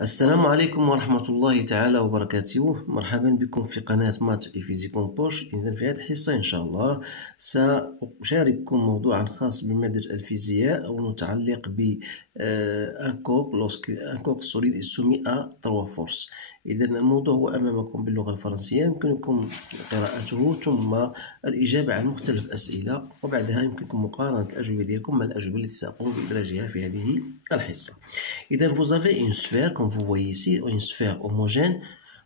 السلام عليكم ورحمة الله تعالى وبركاته. مرحبا بكم في قناة مات فيزيكوم بوش. إذا في هذه الحصة إن شاء الله سأشارككم موضوعا خاص بمادة الفيزياء ومتعلق ب un corps solide est soumis à 3 forces. إذا الموضوع هو أمامكم باللغة الفرنسية، يمكنكم قراءته ثم الإجابة عن مختلف الأسئلة، وبعدها يمكنكم مقارنة الأجوبة ديالكم مع الأجوبة التي سأقوم بإدراجها في هذه الحصة. إذا vous avez une sphère, comme vous voyez ici, une sphère homogène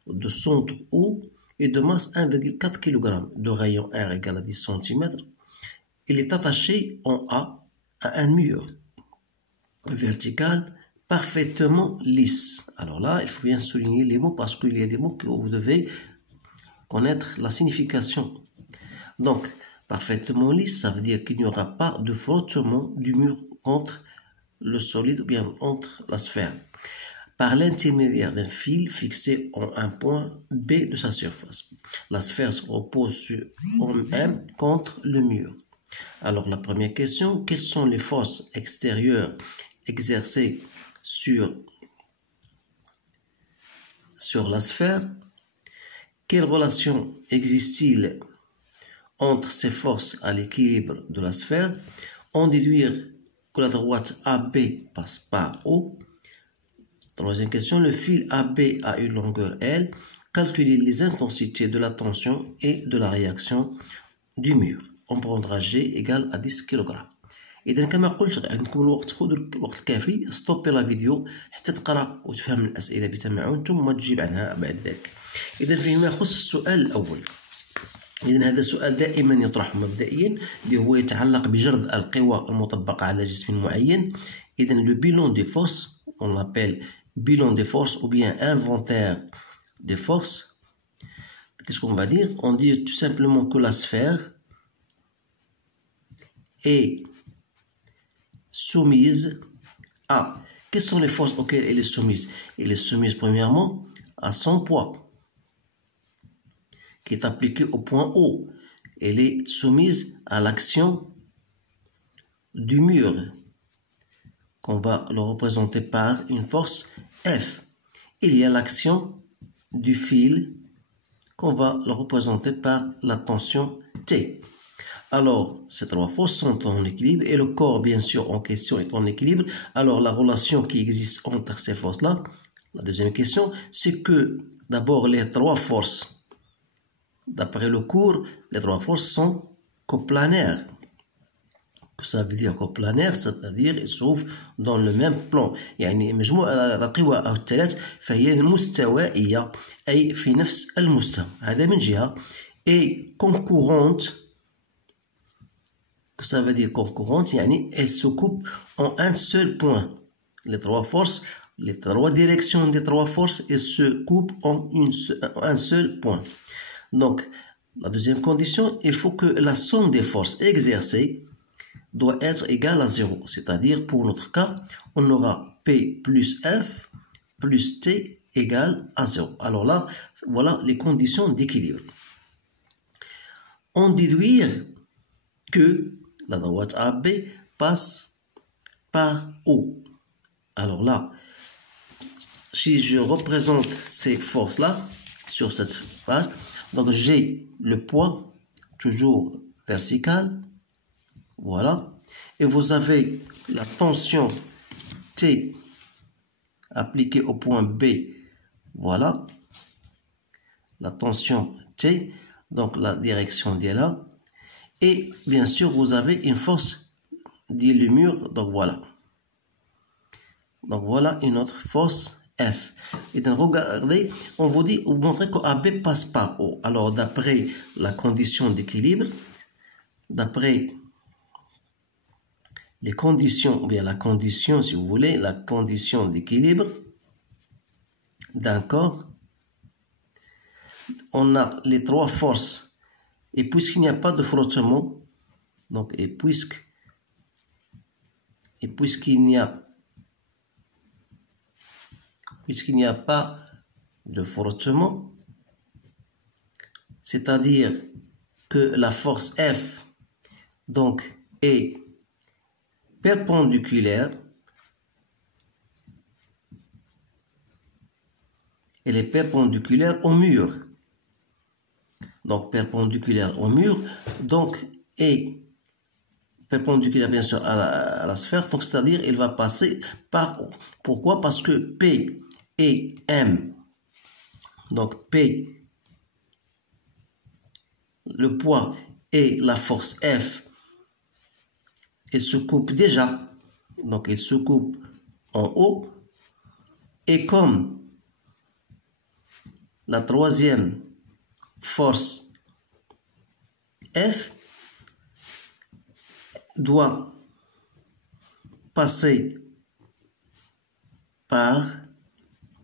de centre O et de masse 1,4 kg, de rayon R égale à 10 cm. Il est attaché en A à un mur vertical parfaitement lisse. Alors là, il faut bien souligner les mots parce qu'il y a des mots que vous devez connaître la signification. Donc, parfaitement lisse, ça veut dire qu'il n'y aura pas de frottement du mur contre le solide ou bien entre la sphère, par l'intermédiaire d'un fil fixé en un point B de sa surface. La sphère se repose en M contre le mur. Alors la première question, quelles sont les forces extérieures exercées sur la sphère? Quelle relation existe-t-il entre ces forces à l'équilibre de la sphère? En déduire que la droite AB passe par O. Troisième question, le fil AB a une longueur L. Calculer les intensités de la tension et de la réaction du mur. On prendra G égale à 10 kg. إذا كما قلت عندكم الوقت، خذوا الوقت الكافي، ستوبي لا فيديو حتى تقرأ وتفهم الأسئلة بتمعن ثم تجيب عنها بعد ذلك. إذا فيما يخص السؤال الأول، إذن هذا السؤال دائما يطرح مبدئيا اللي هو يتعلق بجرد القوى المطبقة على جسم معين. إذن le bilan des forces, on l'appelle bilan des forces ou bien inventaire des forces. Qu'est-ce qu'on va dire? On dit tout simplement que la sphère est soumise à... Quelles sont les forces auxquelles elle est soumise? Elle est soumise premièrement à son poids, qui est appliquée au point O. Elle est soumise à l'action du mur, qu'on va le représenter par une force F. Il y a l'action du fil, qu'on va le représenter par la tension T. Alors, ces trois forces sont en équilibre et le corps, bien sûr, en question est en équilibre. Alors, la relation qui existe entre ces forces-là, la deuxième question, c'est que d'abord les trois forces, d'après le cours, les trois forces sont coplanaires. Ça veut dire coplanaire, c'est-à-dire ils se trouvent dans le même plan. يعني مجموع القوى أو الثلاث فهي المستوائية، أي في نفس المستوى. هذا من جهة. Et concurrente, ça veut dire concurrente يعني elles se coupent en un seul point. Les trois forces, les trois directions des trois forces, elles se coupent en un seul point. Donc, la deuxième condition, il faut que la somme des forces exercées doit être égale à 0. C'est-à-dire, pour notre cas, on aura P plus F plus T égale à 0. Alors là, voilà les conditions d'équilibre. On déduit que la droite AB passe par O. Alors là, si je représente ces forces-là sur cette page, donc j'ai le poids toujours vertical, voilà, et vous avez la tension T appliquée au point B, voilà, la tension T, donc la direction d'elle là, et bien sûr vous avez une force dit le mur, donc voilà une autre force F. Et donc regardez, on vous dit, vous montrez que AB passe par O. Alors d'après la condition d'équilibre, d'après les conditions, ou bien la condition si vous voulez, la condition d'équilibre d'un corps, on a les trois forces. Et puisqu'il n'y a pas de frottement, donc puisqu'il n'y a pas de frottement, c'est-à-dire que la force F donc est perpendiculaire elle est perpendiculaire au mur. Donc, perpendiculaire au mur, donc, et perpendiculaire bien sûr à la sphère, donc c'est-à-dire il va passer par O. Pourquoi? Parce que P et M, donc P, le poids et la force F, ils se coupent déjà, donc ils se coupent en haut, et comme la troisième force F doit passer par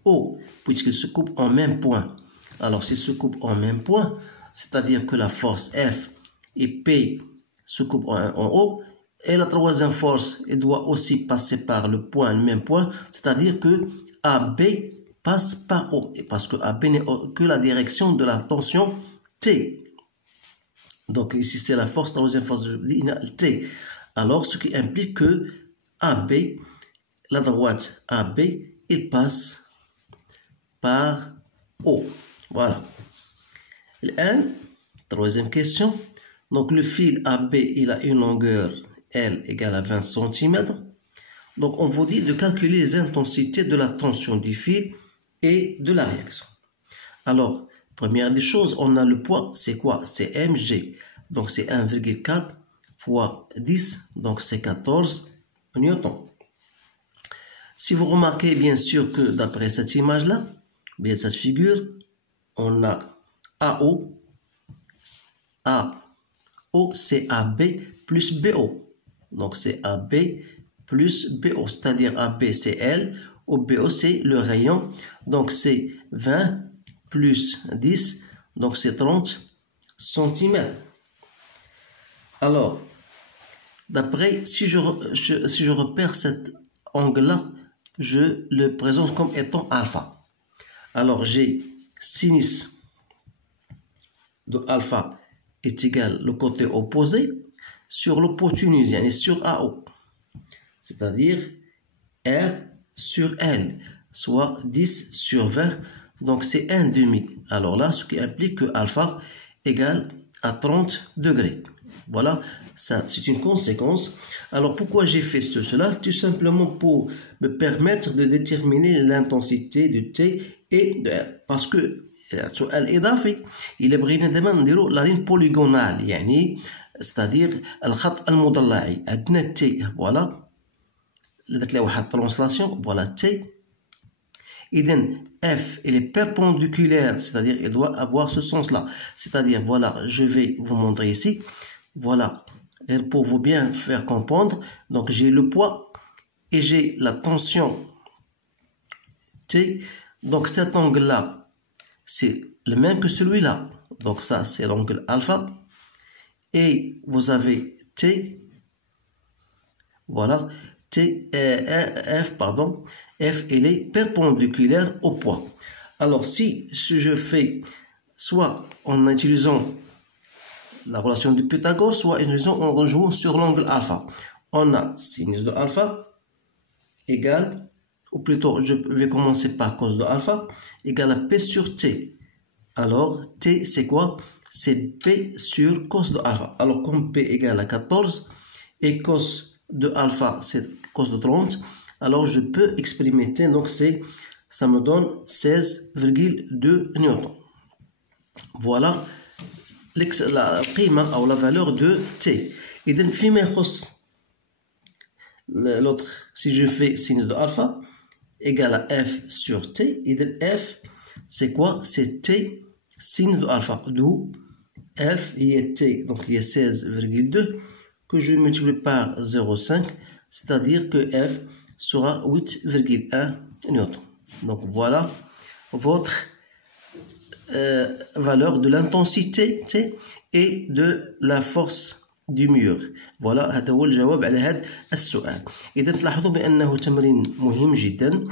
O, puisqu'il se coupe en même point. Alors, s'il se coupe en même point, c'est-à-dire que la force F et P se coupent en O, et la troisième force elle doit aussi passer par le même point, c'est-à-dire que AB passe par O, parce que AB n'est que la direction de la tension T. Donc ici c'est la force, la troisième force T. Alors ce qui implique que AB, la droite AB, il passe par O. Voilà. Troisième question. Donc le fil AB, il a une longueur L égale à 20 cm. Donc on vous dit de calculer les intensités de la tension du fil et de la réaction. Alors, première des choses, on a le poids, c'est quoi? C'est mg. Donc c'est 1,4 fois 10, donc c'est 14 newtons. Si vous remarquez bien sûr que d'après cette image-là, bien cette figure, on a AO, c'est AB plus BO. Donc c'est AB plus BO, c'est-à-dire AB c'est L, ou BO c'est le rayon. Donc c'est 20 plus 10, donc c'est 30 cm. Alors, d'après, si je repère cet angle-là, je le présente comme étant alpha. Alors, j'ai sinus de alpha est égal le côté opposé sur l'hypoténuse, et sur AO. C'est-à-dire R sur L, soit 10 sur 20, donc c'est 1,5. Alors là, ce qui implique que alpha égale à 30 degrés. Voilà, ça c'est une conséquence. Alors pourquoi j'ai fait cela? Tout simplement pour me permettre de déterminer l'intensité de T et de R. Parce que السؤال الإضافي إلا بغينا دابا نديرو لا لين بوليغونال، يعني ستادير الخط المضلعي. عندنا تي فوالا درت لها واحد ترانسلاسيون فوالا تي. إذا F elle est perpendiculaire, c'est-à-dire elle doit avoir ce sens-là. C'est-à-dire voilà, je vais vous montrer ici. Voilà, pour vous bien faire comprendre. Donc j'ai le poids et j'ai la tension T. Donc cet angle-là, c'est le même que celui-là. Donc ça, c'est l'angle alpha. Et vous avez T. Voilà. F, elle est perpendiculaire au poids. Alors, si je fais soit en utilisant la relation de Pythagore, soit en rejouant sur l'angle alpha. On a sinus de alpha égale, ou plutôt je vais commencer par cos de alpha, égale à P sur T. Alors, T c'est quoi? C'est P sur cos de alpha. Alors, comme P égale à 14 et cos de alpha c'est cos de 30, alors je peux exprimer T, donc ça me donne 16,2 newtons. Voilà la قيمة ou la valeur de T. Et donc, فيما يخص l'autre, si je fais sinus de alpha égale à F sur T, et donc F c'est quoi? C'est T sinus de alpha, d'où F il est T, donc il est 16,2 que je multiplie par 0,5, c'est-à-dire que F sera 8,1 newton. Donc voilà votre valeur de l'intensité et de la force du mur. voilà هذا هو الجواب على هذا السؤال. إذا تلاحظوا بأنه تمرين مهم جدا.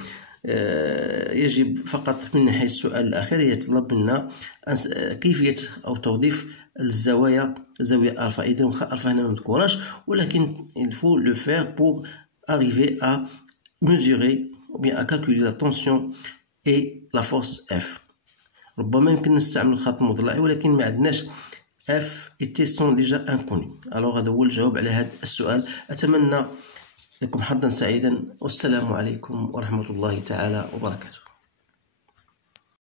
يجب فقط من ناحية السؤال الأخير يطلب منا كيفية أو توظيف الزوايا، زاوية ألفا. إذا واخا ألفا هنا ما مذكوراش، ولكن il faut le faire pour arriver à mesurer ou bien à calculer la tension اي لا فورس اف. ربما يمكن نستعمل الخط المضلعي ولكن ما عندناش اف اي تي سون ديجا انكوني. الوغ هذا هو الجواب على هذا السؤال. اتمنى لكم حظا سعيدا، والسلام عليكم ورحمة الله تعالى وبركاته.